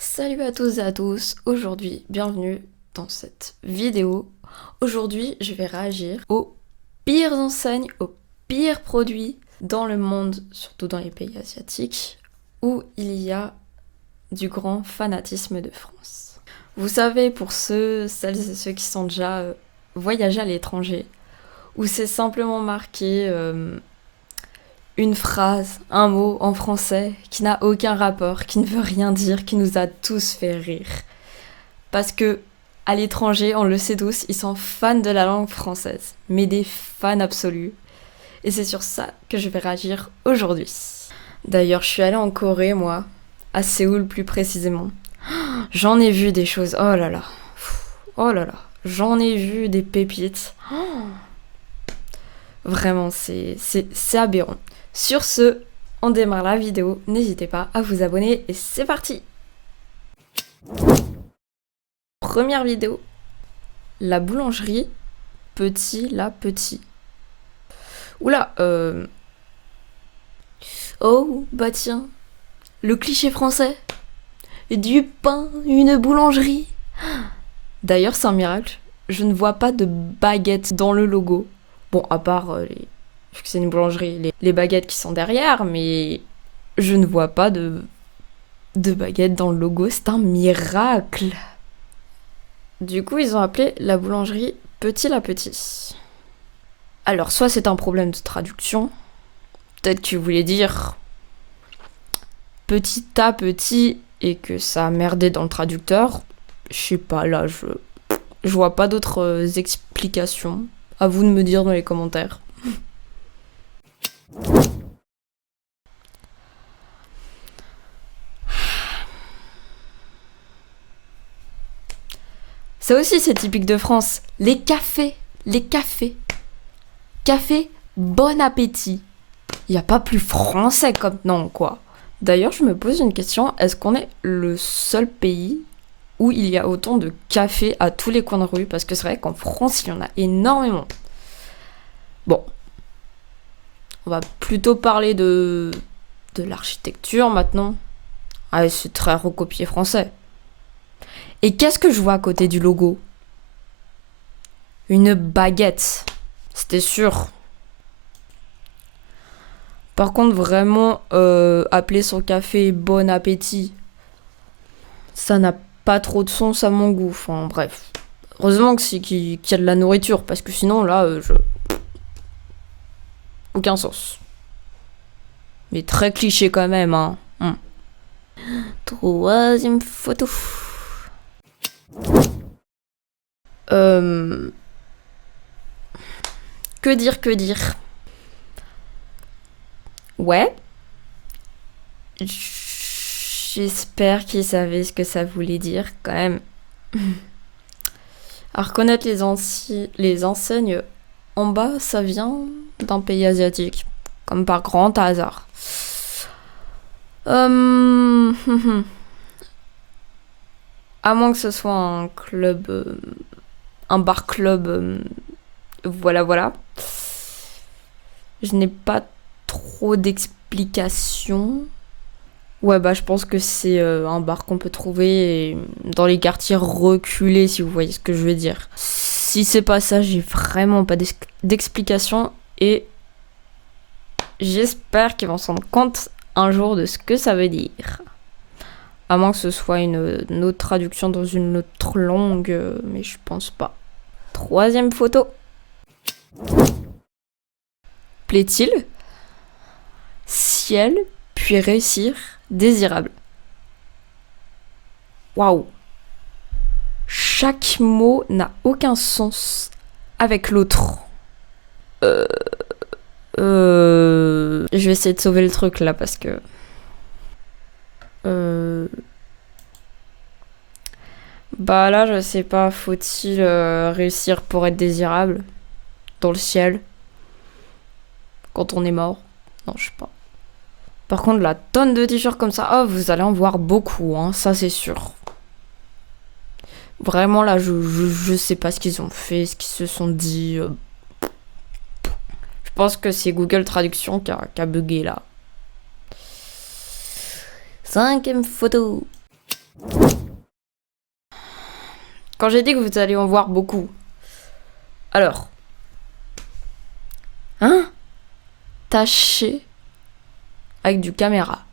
Salut à tous et à tous, aujourd'hui, bienvenue dans cette vidéo. Aujourd'hui, je vais réagir aux pires enseignes, aux pires produits dans le monde, surtout dans les pays asiatiques, où il y a du grand fanatisme de France. Vous savez, pour celles et ceux qui sont déjà voyagés à l'étranger, où c'est simplement marqué une phrase, un mot en français qui n'a aucun rapport, qui ne veut rien dire, qui nous a tous fait rire. Parce que à l'étranger, on le sait tous, ils sont fans de la langue française, mais des fans absolus. Et c'est sur ça que je vais réagir aujourd'hui. D'ailleurs, je suis allée en Corée, moi, à Séoul plus précisément. J'en ai vu des choses, oh là là, oh là là, j'en ai vu des pépites. Vraiment, c'est aberrant. Sur ce, on démarre la vidéo. N'hésitez pas à vous abonner et c'est parti. Première vidéo. La boulangerie Petit la Petit. Oula, oh, bah tiens. Le cliché français. Du pain, une boulangerie. D'ailleurs, c'est un miracle. Je ne vois pas de baguette dans le logo. Bon, à part vu que c'est une boulangerie, les baguettes qui sont derrière, mais je ne vois pas de baguette dans le logo. C'est un miracle. Du coup, ils ont appelé la boulangerie Petit la Petit. Alors, soit c'est un problème de traduction, peut-être qu'ils voulaient dire petit à petit et que ça a merdé dans le traducteur. Je sais pas, là, je vois pas d'autres explications. À vous de me dire dans les commentaires. Ça aussi, c'est typique de France. Les cafés. Les cafés. Café, bon appétit. Il n'y a pas plus français comme nom, quoi. D'ailleurs, je me pose une question. Est-ce qu'on est le seul pays où il y a autant de cafés à tous les coins de rue? Parce que c'est vrai qu'en France, il y en a énormément. Bon. On va plutôt parler de l'architecture maintenant. Ah, c'est très recopié français. Et qu'est-ce que je vois à côté du logo? Une baguette. C'était sûr. Par contre, vraiment, appeler son café bon appétit, ça n'a pas trop de sens à mon goût. Enfin, bref. Heureusement qu'il y a de la nourriture, parce que sinon, là, aucun sens. Mais très cliché quand même, hein. Troisième photo. Que dire? Ouais. J'espère qu'ils savaient ce que ça voulait dire, quand même. À reconnaître les enseignes en bas, ça vient d'un pays asiatique, comme par grand hasard. À moins que ce soit un club, un bar club, voilà. Je n'ai pas trop d'explications. Ouais, bah je pense que c'est un bar qu'on peut trouver dans les quartiers reculés, si vous voyez ce que je veux dire. Si c'est pas ça, j'ai vraiment pas d'explication et j'espère qu'ils vont se rendre compte un jour de ce que ça veut dire. À moins que ce soit une autre traduction dans une autre langue, mais je pense pas. Troisième photo. Plaît-il? Ciel, puis réussir, désirable. Waouh! Chaque mot n'a aucun sens avec l'autre. Je vais essayer de sauver le truc là parce que. Bah là, je sais pas, faut-il réussir pour être désirable dans le ciel quand on est mort? Non, je sais pas. Par contre, la tonne de t-shirts comme ça, oh, vous allez en voir beaucoup, hein, ça c'est sûr. Vraiment là, je sais pas ce qu'ils ont fait, ce qu'ils se sont dit. Je pense que c'est Google Traduction qui a bugué là. Cinquième photo. Quand j'ai dit que vous allez en voir beaucoup. Alors. Hein? Taché avec du caméra.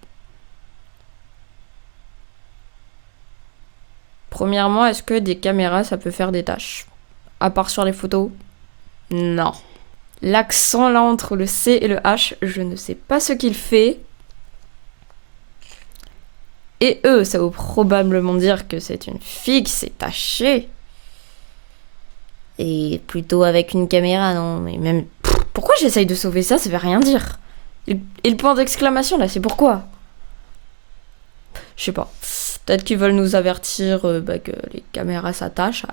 Premièrement, est-ce que des caméras, ça peut faire des tâches? À part sur les photos? Non. L'accent là entre le C et le H, je ne sais pas ce qu'il fait. Et eux, ça veut probablement dire que c'est une fille qui s'est tachée. Et plutôt avec une caméra, non, mais même... pourquoi j'essaye de sauver ça? Ça veut rien dire. Et le point d'exclamation là, c'est pourquoi? Je sais pas. Peut-être qu'ils veulent nous avertir que les caméras s'attachent,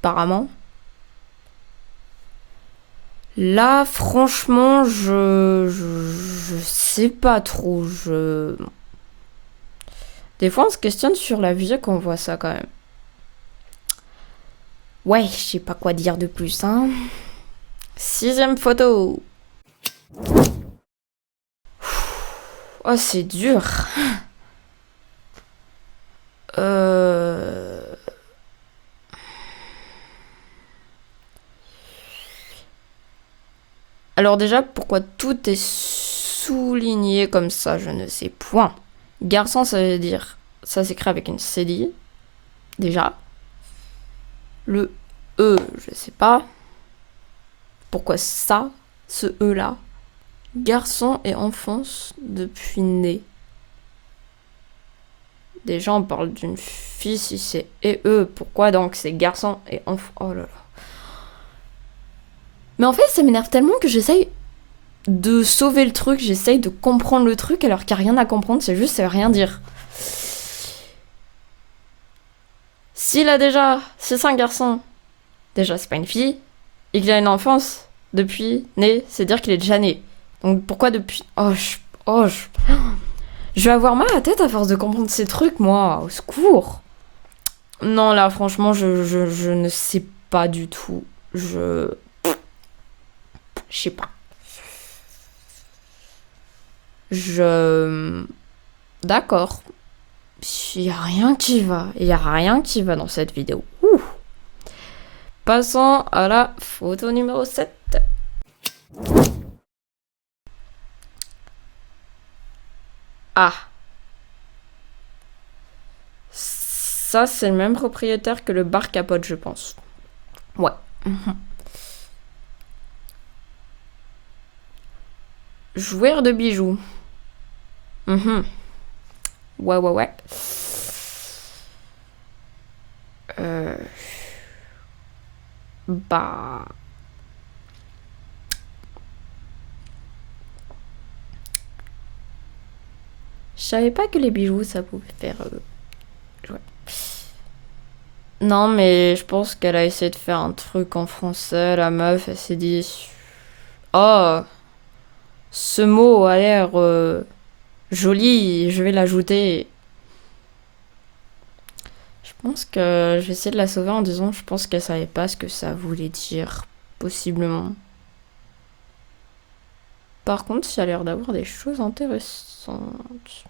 apparemment. Là, franchement, je sais pas trop. Des fois, on se questionne sur la vie quand on voit ça quand même. Ouais, je sais pas quoi dire de plus, hein. 6e photo. Oh, c'est dur. Alors déjà, pourquoi tout est souligné comme ça, je ne sais point. Garçon, ça veut dire... ça s'écrit avec une cédille. Déjà. Le E, je sais pas. Pourquoi ça, ce E là? Garçon et enfance depuis né. Déjà, on parle d'une fille si c'est et eux. Pourquoi donc c'est garçon et enfant? Oh là là. Mais en fait, ça m'énerve tellement que j'essaye de sauver le truc, j'essaye de comprendre le truc alors qu'il n'y a rien à comprendre, c'est juste, ça veut rien dire. S'il a déjà, si c'est un garçon, déjà c'est pas une fille, et qu'il a une enfance depuis né, c'est dire qu'il est déjà né. Donc pourquoi depuis... Je vais avoir mal à la tête à force de comprendre ces trucs, moi, au secours. Non, là, franchement, je ne sais pas du tout. Je sais pas. D'accord. Il y a rien qui va. Il y a rien qui va dans cette vidéo. Ouh. Passons à la photo numéro 7. Ah. Ça, c'est le même propriétaire que le bar capote, je pense. Ouais. Joueur de bijoux. Ouais. Bah... Je savais pas que les bijoux, ça pouvait faire... ouais. Non, mais je pense qu'elle a essayé de faire un truc en français. La meuf, elle s'est dit... oh, ce mot a l'air joli, je vais l'ajouter. Je pense que je vais essayer de la sauver en disant je pense qu'elle savait pas ce que ça voulait dire, possiblement. Par contre, ça a l'air d'avoir des choses intéressantes.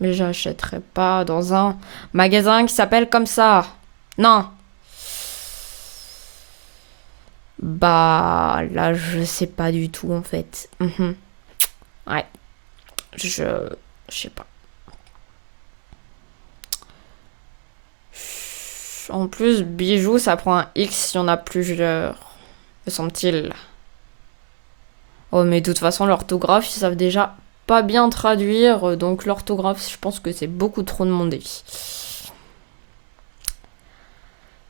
Mais j'achèterai pas dans un magasin qui s'appelle comme ça. Non. Bah, là, je sais pas du tout, en fait. Ouais. Je sais pas. En plus, bijoux, ça prend un X si on a plusieurs. Me semble-t-il. Oh, mais de toute façon, l'orthographe, ils savent déjà pas bien traduire. Donc, l'orthographe, je pense que c'est beaucoup trop demandé.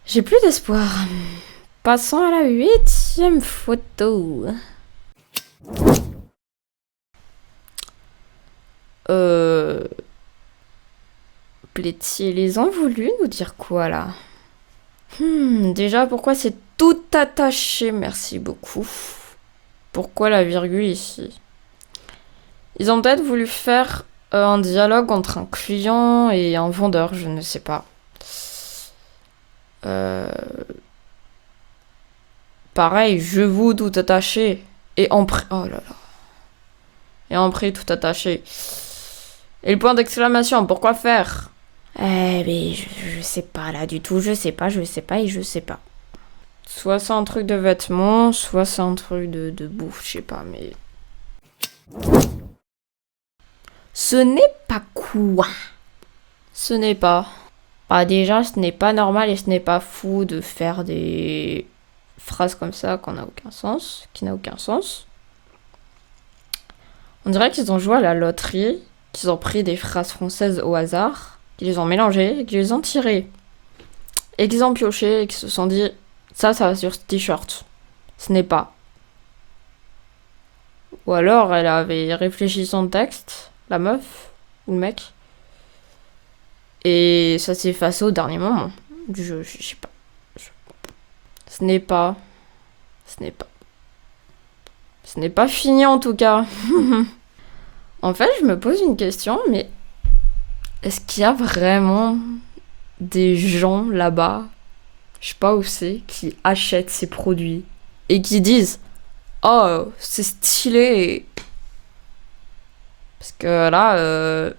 J'ai plus d'espoir. Passons à la 8e photo. Plaît-il les ont voulu nous dire quoi là? Déjà, pourquoi c'est tout attaché? Merci beaucoup. Pourquoi la virgule ici? Ils ont peut-être voulu faire un dialogue entre un client et un vendeur, je ne sais pas. Pareil, je vous tout attaché. Et en prix... oh là là. Et en prix tout attaché. Et le point d'exclamation, pourquoi faire? Mais je sais pas là du tout, je sais pas et je sais pas. Soit c'est un truc de vêtements, soit c'est un truc de bouffe, je sais pas, mais... Ce n'est pas quoi? Ce n'est pas... Bah déjà, ce n'est pas normal et ce n'est pas fou de faire des phrases comme ça qui n'a aucun sens. On dirait qu'ils ont joué à la loterie, qu'ils ont pris des phrases françaises au hasard, qu'ils les ont mélangées, qu'ils les ont tirées, et qu'ils ont pioché et qu'ils se sont dit ça va sur ce t-shirt. Ce n'est pas. Ou alors elle avait réfléchi son texte, la meuf, ou le mec, et ça s'est effacé au dernier moment. Je sais pas. Ce n'est pas. Ce n'est pas. Ce n'est pas fini en tout cas. En fait, je me pose une question, mais est-ce qu'il y a vraiment des gens là-bas, je sais pas où c'est, qui achètent ces produits et qui disent oh, c'est stylé. Parce que là,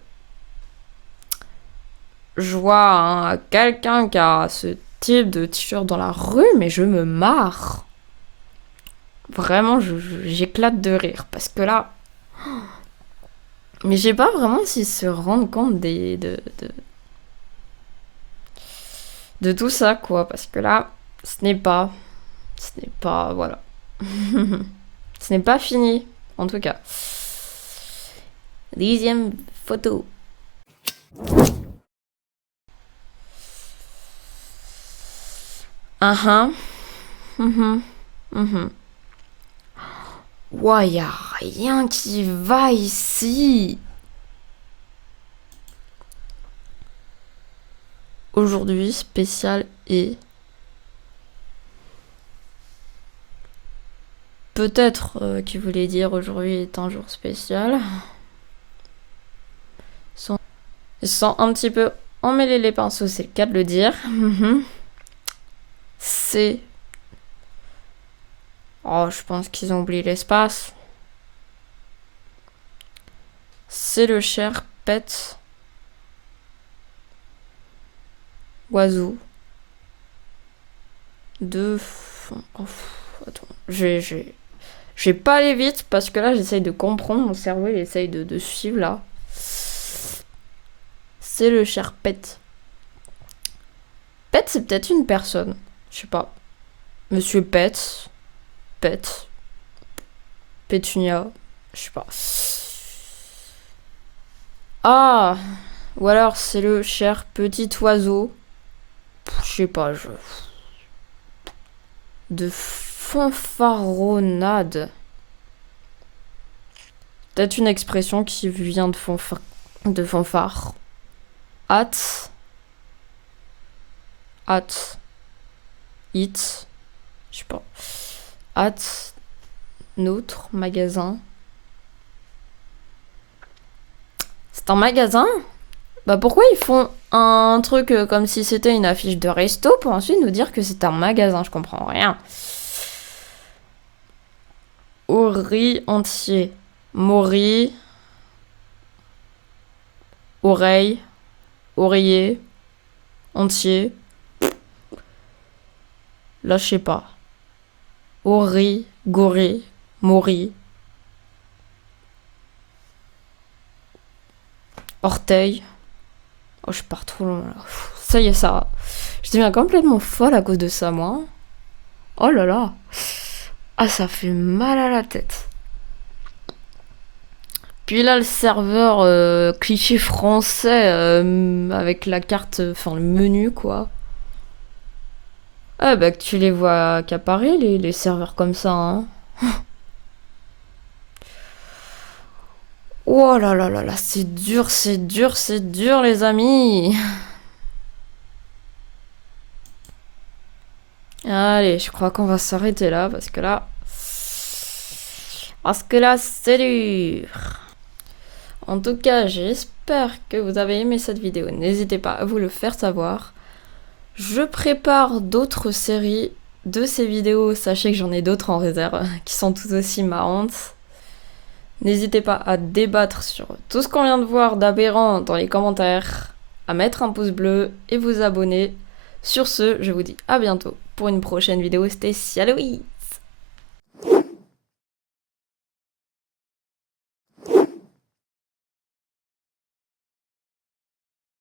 je vois quelqu'un qui a ce type de t-shirt dans la rue, mais je me marre. Vraiment, j'éclate de rire. Parce que là... Mais je sais pas vraiment s'ils se rendent compte de tout ça, quoi. Parce que là, ce n'est pas... Voilà. Ce n'est pas fini, en tout cas. 10e photo. Ouah, y a rien qui va ici. Aujourd'hui, spécial et... Peut-être qu'il voulait dire aujourd'hui est un jour spécial. Sans un petit peu emmêler les pinceaux, c'est le cas de le dire. C'est... Oh, je pense qu'ils ont oublié l'espace. C'est le cher pet oiseau de... Oh, attends, je vais pas aller vite parce que là j'essaye de comprendre, mon cerveau il essaye de suivre là. C'est le cher pet. Pet c'est peut-être une personne, je sais pas. Monsieur Pet, Pétunia, je sais pas. Ah, ou alors c'est le cher petit oiseau. Je sais pas, de fanfaronnade. Peut-être une expression qui vient de fanfare. It, je sais pas. Notre magasin. C'est un magasin? Bah pourquoi ils font un truc comme si c'était une affiche de resto pour ensuite nous dire que c'est un magasin? Je comprends rien. Ori entier. Mori. Oreille. Oreiller. Entier. Là, je sais pas. Ori. Goré. Mori. Orteil. Oh, je pars trop loin là. Ça y est, ça. Je deviens complètement folle à cause de ça, moi. Oh là là. Ah, ça fait mal à la tête. Puis là, le serveur cliché français avec la carte, enfin le menu, quoi. Ah bah que tu les vois qu'à Paris, les serveurs comme ça, hein. Oh là là là là, c'est dur, les amis. Allez, je crois qu'on va s'arrêter là, parce que là, c'est dur. En tout cas, j'espère que vous avez aimé cette vidéo. N'hésitez pas à vous le faire savoir. Je prépare d'autres séries de ces vidéos. Sachez que j'en ai d'autres en réserve qui sont tout aussi marrantes. N'hésitez pas à débattre sur tout ce qu'on vient de voir d'aberrant dans les commentaires, à mettre un pouce bleu et vous abonner. Sur ce, je vous dis à bientôt pour une prochaine vidéo spéciale. Oui!